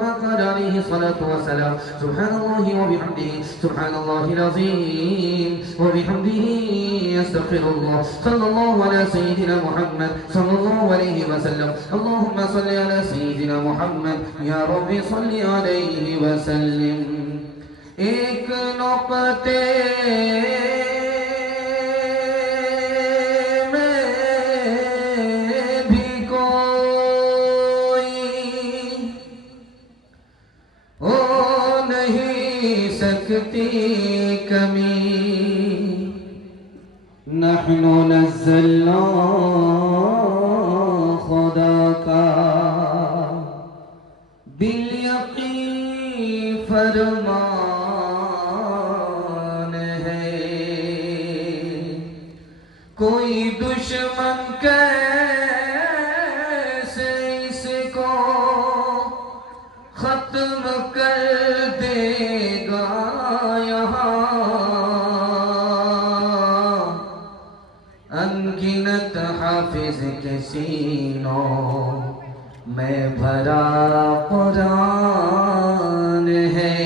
كما قال عليه الصلاة والسلام سبحان الله وبحمده سبحان الله العظيم وبحمده أستغفر الله صلى الله على سيدنا محمد صلى الله عليه وسلم اللهم صل على سيدنا محمد يا رب صل عليه وسلم ایک نقطے کمی نحن نزلنا خدا کا بالیقین فرمان ہے کوئی دشمن کیسے اس کو ختم کر دے گا انگنت حافظ کے سینوں میں بھرا قرآن ہے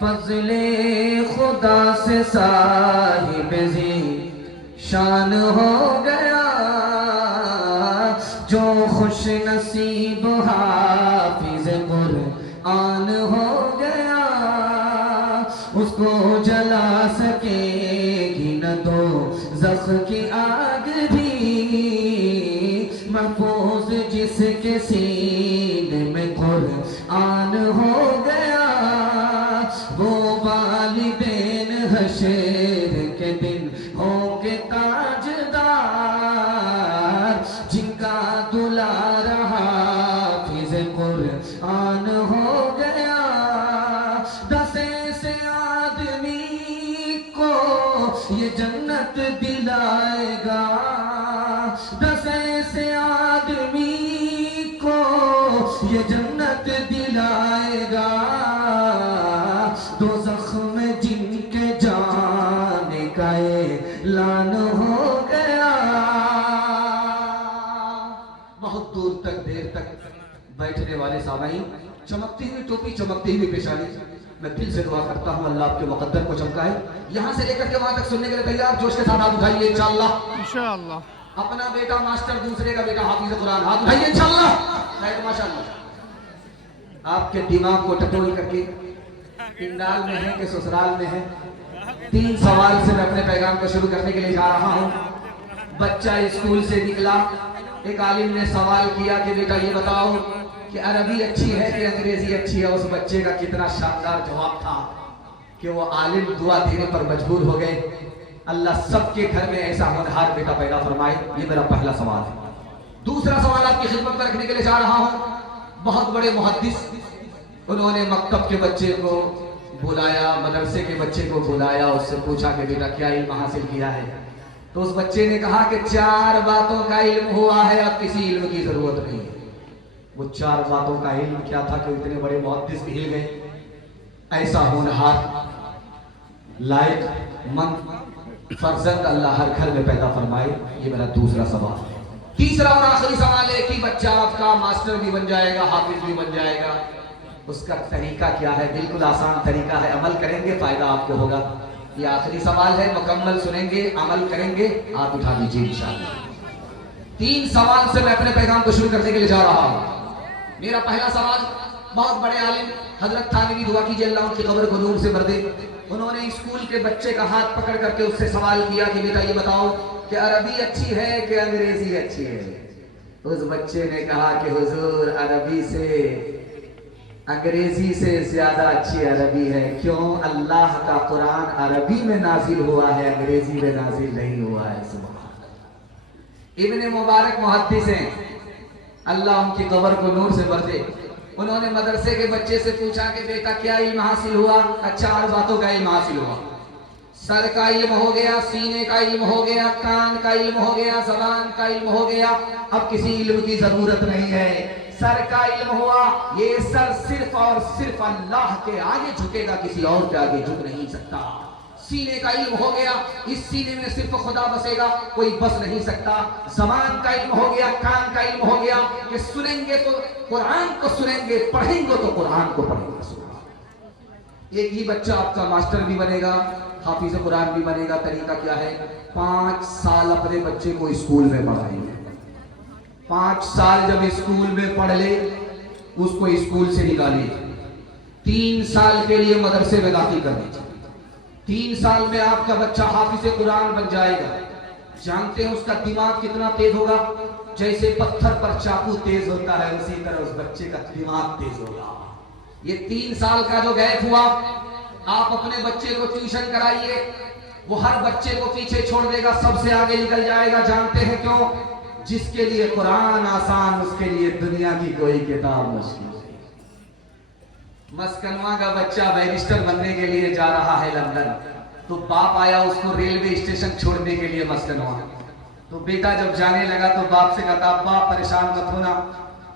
فضل خدا سے صاحب ذی شان ہو گیا جو خوش نصیب حافظ قرآن ہو گیا اس کو جلا سکے گی نہ تو زخ کی آگ بھی محفوظ جس کے سینے میں قرآن ہو گیا وہ والدین حشر کے دن ہوں گے تاجدار جن کا دلار حافظ قرآن ہو گیا دسے سے آدمی کو یہ جنت دلائے گا دسے سے آدمی کو یہ جنت دلائے گا دوزخ میں جن کے جانے کا اعلان ہو گیا بہت دور تک دیر تک بیٹھنے والے سامعین چمکتی ہوئی ٹوپی چمکتی ہوئی پیشانی میں دل سے دعا کرتا ہوں اللہ آپ کے مقدر کو چمکائے یہاں سے لے کر کے وہاں تک سننے کے لیے تیار جوش کے ساتھ ہاتھ اٹھائیے انشاءاللہ اپنا بیٹا ماسٹر دوسرے کا بیٹا حافظ قرآن ہاتھ اٹھائیے انشاءاللہ ماشاءاللہ آپ کے دماغ کو ٹٹول کر کے پنڈال میں ہے کہ سسرال میں ہے 3 سوال سے میں اپنے پیغام کو شروع کرنے کے لیے جا رہا ہوں بچہ اسکول سے نکلا ایک عالم نے سوال کیا کہ بیٹا یہ بتاؤ کہ عربی اچھی ہے کہ انگریزی اچھی ہے اس بچے کا کتنا شاندار جواب تھا کہ وہ عالم دعا دینے پر مجبور ہو گئے اللہ سب کے گھر میں ایسا ہونہار بیٹا پیدا فرمائے یہ میرا پہلا سوال ہے دوسرا سوال آپ کی خدمت میں رکھنے کے لیے جا رہا ہوں بہت بڑے محدث انہوں نے مکتب کے بچے کو بلایا مدرسے کے بچے کو بلایا اس سے پوچھا کہ بیٹا کیا علم حاصل کیا ہے تو اس بچے نے کہا کہ 4 باتوں کا علم ہوا ہے اب کسی علم کی ضرورت نہیں ہے وہ 4 باتوں کا علم کیا تھا کہ اتنے بڑے محدث ہل گئے ایسا ہونہار لائق من فرزند اللہ ہر گھر میں پیدا فرمائے یہ میرا دوسرا سوال تیسرا اور آخری سوال ہے کہ بچہ آپ کا ماسٹر بھی بن جائے گا حافظ بھی بن جائے گا اس کا طریقہ کیا ہے بالکل آسان طریقہ ہے عمل کریں گے فائدہ آپ کو ہوگا یہ آخری سوال ہے مکمل سنیں گے عمل کریں گے آپ اٹھا دیجیے انشاءاللہ 3 سوال سے میں اپنے پیغام کو شروع کرنے کے لیے جا رہا ہوں میرا پہلا سوال بہت بڑے عالم حضرت تھانوی دعا کیجیے اللہ ان کی قبر کو نور سے بھر دے انہوں نے اسکول کے بچے کا ہاتھ پکڑ کر کے اس سے سوال کیا کہ بیٹا یہ بتاؤ کہ عربی اچھی ہے کہ انگریزی اچھی ہے اس بچے نے کہا کہ حضور عربی سے انگریزی سے زیادہ اچھی عربی ہے کیوں اللہ کا قرآن عربی میں نازل ہوا ہے انگریزی میں نازل نہیں ہوا ہے سبحان ابن مبارک محدث ہیں اللہ ان کی قبر کو نور سے بھر دے انہوں نے مدرسے کے بچے سے پوچھا کہ بیٹا کیا علم حاصل ہوا 4 باتوں کا علم حاصل ہوا سر کا علم ہو گیا سینے کا علم ہو گیا کان کا علم ہو گیا زبان کا علم ہو گیا اب کسی علم کی ضرورت نہیں ہے سر کا علم ہوا یہ سر صرف اور صرف اللہ کے آگے جھکے گا کسی اور کے آگے جھک نہیں سکتا सीने का इल्म हो गया, इस सीने में सिर्फ खुदा बसेगा, कोई बस नहीं सकता। ज़बान का इल्म हो गया, कान का इल्म हो गया कि सुनेंगे तो कुरान को सुनेंगे, पढ़ेंगे तो कुरान को पढ़ेंगे। एक ही बच्चा आपका मास्टर भी बनेगा, हाफिज कुरान भी बनेगा। तरीका क्या है? 5 साल अपने बच्चे को स्कूल में पढ़ाएंगे। 5 साल जब स्कूल में पढ़ ले, उसको स्कूल से निकालिए। 3 साल के लिए मदरसे में दाखिल कर दीजिए। 3 साल में आपका बच्चा हाफिज कुरान बन जाएगा। जानते हैं उसका दिमाग कितना तेज होगा? जैसे पत्थर पर चाकू तेज होता है, उसी तरह उस बच्चे का दिमाग तेज होगा। ये 3 साल का जो गैप हुआ, आप अपने बच्चे को ट्यूशन कराइए, वो हर बच्चे को पीछे छोड़ देगा, सबसे आगे निकल जाएगा। जानते हैं क्यों? जिसके लिए कुरान आसान, उसके लिए दुनिया की कोई किताब मुश्किल। मस्कनवा का बच्चा बैरिस्टर बनने के लिए जा रहा है लंदन, तो बाप आया उसको रेलवे स्टेशन छोड़ने के लिए मस्कनवा। तो बेटा जब जाने लगा तो बाप से कहा, बाप परेशान मत होना,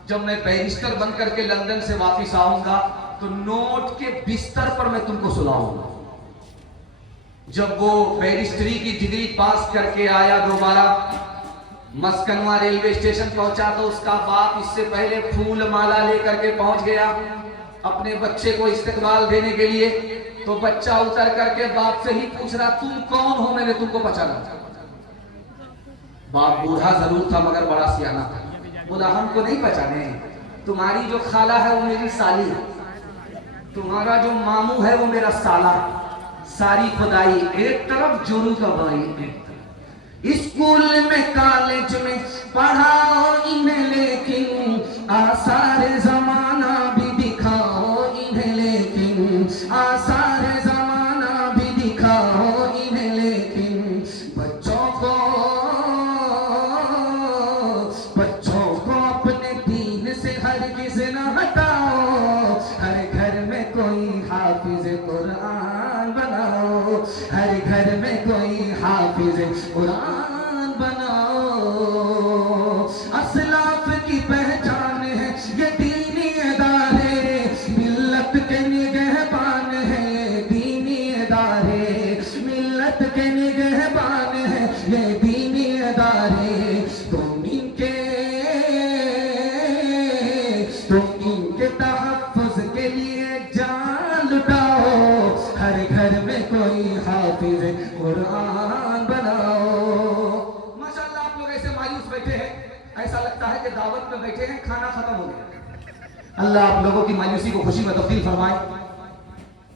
जब मैं बैरिस्टर बन करके लंदन से वापस आऊंगा तो नोट के बिस्तर पर मैं तुमको सुलाऊंगा। जब वो बैरिस्टरी की डिग्री पास करके आया, दोबारा मस्कनवा रेलवे स्टेशन पहुंचा तो उसका बाप इससे पहले फूल माला लेकर के पहुंच गया अपने बच्चे को इस्तकबाल देने के लिए। तो बच्चा उतर करके बाप से ही पूछ रहा, तुम कौन हो, मैंने तुमको पहचाना? बाप बूढ़ा जरूर था मगर बड़ा सियाना था। बोला, हमको नहीं पहचाने, तुम्हारी जो खाला है वो मेरी साली है, तुम्हारा जो मामू है वो मेरा साला। सारी खुदाई एक तरफ, जोरू का भाई एक तरफ। स्कूल में कॉलेज में पढ़ाओ इन्हें, लेकिन आसार जमाना भी दिखाओ इन्हें, लेकिन आसार जमाना भी दिखाओ इन्हें, लेकिन बच्चों को अपने दीन से हरगिज़ न हटाओ। हर घर में कोई हाफिज कुरान बनाओ, हर घर में कोई हाफिज कुरान बनाओ। असलाफ की पहचान है ये दीनी अदारे, मिल्लत के निगहबान है ये दीनी अदारे, मिल्लत के निगहबान है ये दीनी अदारे। तुम इनके तहफ़्फ़ुज़ के लिए जान लुटाओ, हर घर में कोई हाफिज कुरान बनाओ। माशाअल्लाह, आप लोग ऐसे मायूस बैठे हैं, ऐसा लगता है कि दावत में बैठे हैं, खाना खत्म हो गया। अल्लाह आप लोगों की मायूसी को खुशी में तब्दील फरमाए।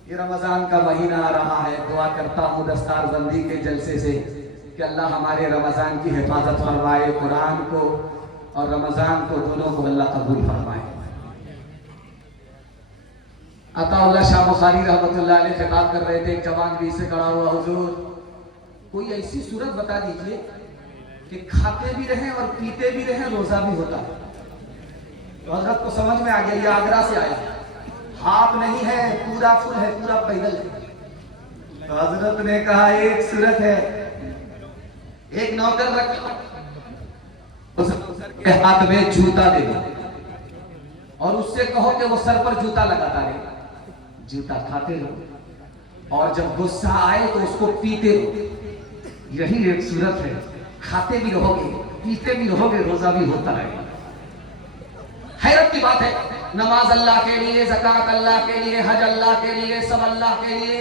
ये रमजान का महीना आ रहा है, दुआ करता हूँ दस्तारबंदी के जलसे से कि अल्लाह हमारे रमजान की हिफाजत फरमाए, कुरान को और रमजान को दोनों को अल्लाह कबूल फरमाए। अताउल्लाह शाह बुखारी रहमतुल्लाह अलैह खिताब कर रहे थे, एक जवान भी से खड़ा हुआ, हुजूर कोई ऐसी सूरत बता दीजिए कि खाते भी रहें और पीते भी रहें, रोजा भी होता है। तो हजरत को समझ में आ गया, ये आगरा से आया, हाथ नहीं है, पूरा फुल है, पूरा पैदल है। तो हजरत ने कहा, एक सूरत है, एक नौकर रख लो, उस के हाथ में जूता दे दो और उससे कहो कि वो सर पर जूता लगाता रहे, जूता खाते रहो, और जब गुस्सा आए तो उसको पीते रहो। यही एक सूरत है, खाते भी रहोगे, पीते भी रहोगे, रोजा भी होता रहेगा। हैरत की बात है, नमाज अल्लाह के लिए, ज़कात अल्लाह के लिए, हज अल्लाह के लिए, सब अल्लाह के लिए,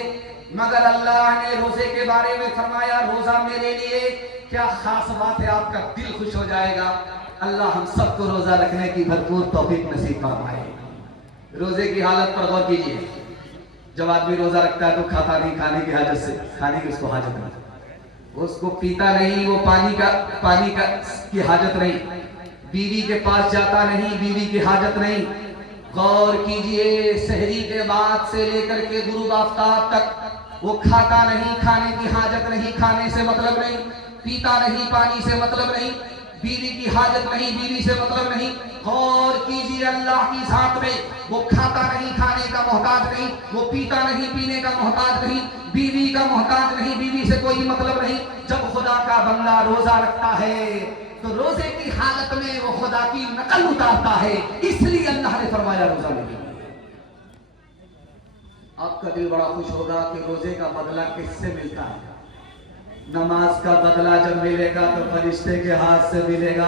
मगर अल्लाह ने रोजे के बारे में फरमाया, रोजा मेरे लिए। क्या खास बात है, आपका दिल खुश हो जाएगा। अल्लाह हम सबको रोजा रखने की भरपूर तौफीक नसीब फरमाए। रोजे की हालत पर गौर कीजिए। जब आदमी रोजा रखता है तो खाता नहीं, खाने की हाजत से, खाने की उसको हाजत नहीं, उसको पीता नहीं, वो पानी का की हाजत नहीं, बीवी के पास जाता नहीं, बीवी की हाजत नहीं। गौर कीजिए, सहरी के बाद से लेकर के गुरूब आफ्ताब तक वो खाता नहीं, खाने की हाजत नहीं, खाने से मतलब नहीं, पीता नहीं, पानी से मतलब नहीं, बीवी की हाजत नहीं, बीवी से मतलब नहीं। गौर कीजिए अल्लाह की जात में, वो खाता नहीं, खाने का मोहताज नहीं, वो पीता नहीं, पीने का मोहताज नहीं, बीवी का मोहताज नहीं, बीवी से कोई मतलब नहीं। जब खुदा का बंदा रोजा रखता है तो रोजे की हालत में वो खुदा की नकल उतारता है, इसलिए अल्लाह ने फरमाया रोजा नहीं। आपका दिल बड़ा खुश होगा कि रोजे का बदला किससे मिलता है। नमाज का बदला जब मिलेगा तो फरिश्ते के हाथ से मिलेगा।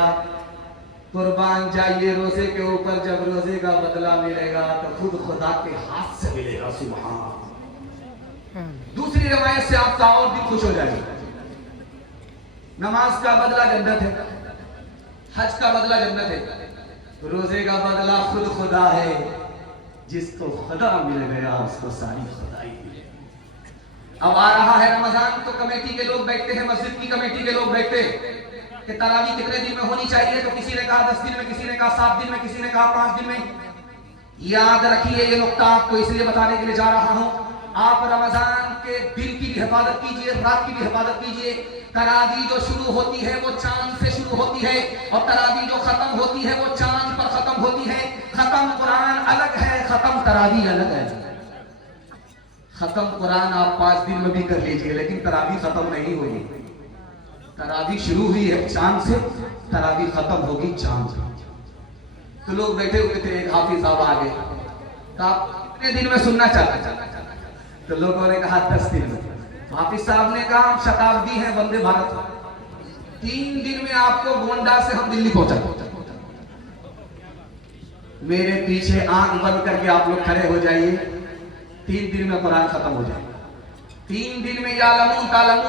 कुर्बान जाइए रोजे के ऊपर, जब रोजे का बदला मिलेगा तो खुद खुदा के हाथ से मिलेगा। सुभान। दूसरी रवायत से आपका और दिल खुश हो जाएगा। नमाज का बदला जन्नत है, हज का बदला जन्नत है, रोजे का बदला खुद खुदा है। जिसको खुदा मिल गया उसको सारी खुदाई मिले। अब आ रहा है रमजान तो कमेटी के लोग बैठते हैं, मस्जिद की कमेटी के लोग बैठते हैं कि तरावी कितने दिन में होनी चाहिए। तो किसी ने कहा 10 दिन में, किसी ने कहा 7 दिन में, किसी ने कहा 5 दिन में। याद रखिए ये नुक्ता आपको इसलिए बताने के लिए जा रहा हूं, आप रमजान के दिन की भी हिफाजत कीजिए, रात की भी हिफाजत कीजिए। तरावी जो शुरू होती है वो चांद से शुरू होती है और तरावी जो खत्म होती है वो चांद पर खत्म होती है। खत्म कुरान अलग है, खत्म तरावी अलग है। खत्म कुरान आप 5 दिन में भी कर लीजिए, लेकिन तरावी खत्म नहीं होगी। तरावी शुरू हुई है चांद से, तरावी खत्म होगी चांद से। तो लोग बैठे हुए थे, एक हाफिज साहब आ गए, तो आप कितने दिन में सुनना चाहते? तो लोगों ने कहा 10 दिन में। हाफिज साहब ने कहा शताब्दी है वंदे भारत, 3 दिन में आपको गोंडा से हम दिल्ली पहुंचा। मेरे पीछे आंख बंद करके आप लोग खड़े हो जाइए, 3 दिन में कुरान खत्म हो जाएगा। 3 दिन में यालमून तालमून